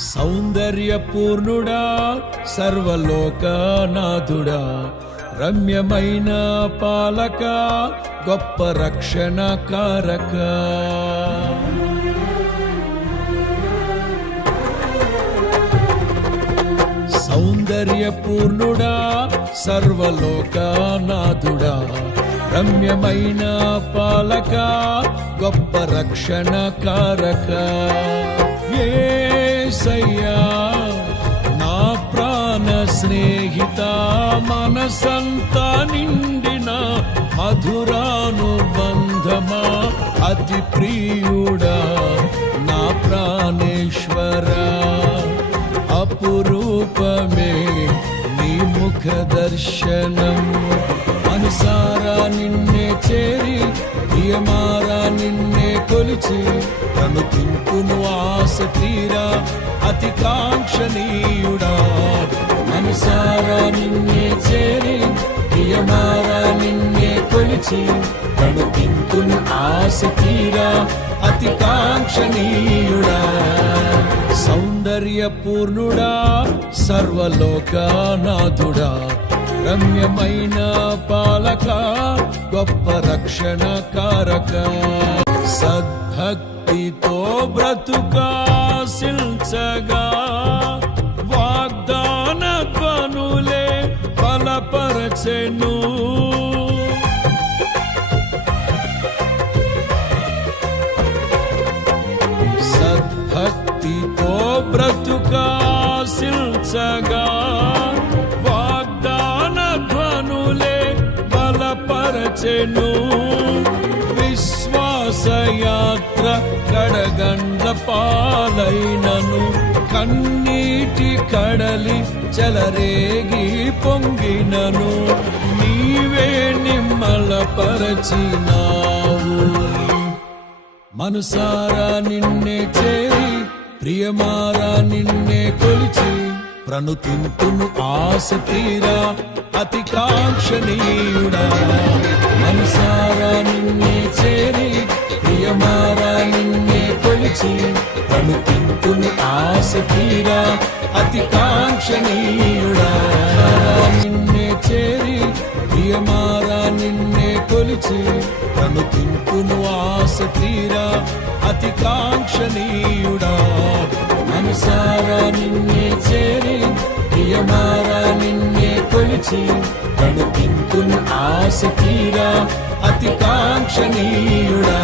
సౌందర్యపూర్ణుడా సర్వలోకనాథుడా రమ్యమైన పాలక గొప్ప రక్షణ కారక సౌందర్యపూర్ణుడా సర్వలోకనాథుడా రమ్యమైన పాలక గొప్ప రక్షణ కారక యేసయ్యా నా ప్రాణ స్నేహిత మనసంతా నిండిన మధురానుబంధమా అతి ప్రియుడా నా ప్రాణేశ్వరా అపురూపమే నీ ముఖ దర్శనం అనుసారా నిన్నే చేరి ప్రియమారా నిన్నే కొలిచి అనుతింపును ఆశ తీరా అతి కాంక్షణీయుడా అనుసారా నిన్నే చేరి ప్రియమారా నిన్నే కొలిచి అనుతింపును ఆశ తీరా అతి కాంక్షణీయుడా సౌందర్యపూర్ణుడా సర్వలోకనాథుడా రమ్యమైన పాలక గొప్ప రక్షణ కారక సద్భక్తితో బ్రతుకాశించగా వాగ్దాన ధ్వనులే బలపరచెను సద్భక్తితో బ్రతుకాశించగా బలపరచెను విశ్వాసయాత్ర కడగండ్ల పాలైనను కన్నీటి కడలి చెలరేగి పొంగినను నీవే నిమ్మలపరచినావు మనసారా నిన్నే చేరి ప్రియమారా నిన్నే కొలిచి ప్రణుతింతును ఆశ తీరా అతి కాంక్షణీయుడా మనసారా నిన్నే చేరి ప్రియమారా నిన్నే కొలిచి ప్రణుతింతును ఆశ తీరా అతి కాంక్షణీయుడా నిన్నే చేరి ప్రియమారా నిన్నే కొలిచి ప్రణుతింతును ఆశ తీరా అతి కాంక్షణీయుడా మనసారా నిన్నే చేరి ప్రియమారా నిన్నే కొలిచి ప్రణుతింతును ఆశ తీరా అతి కాంక్షణీయుడా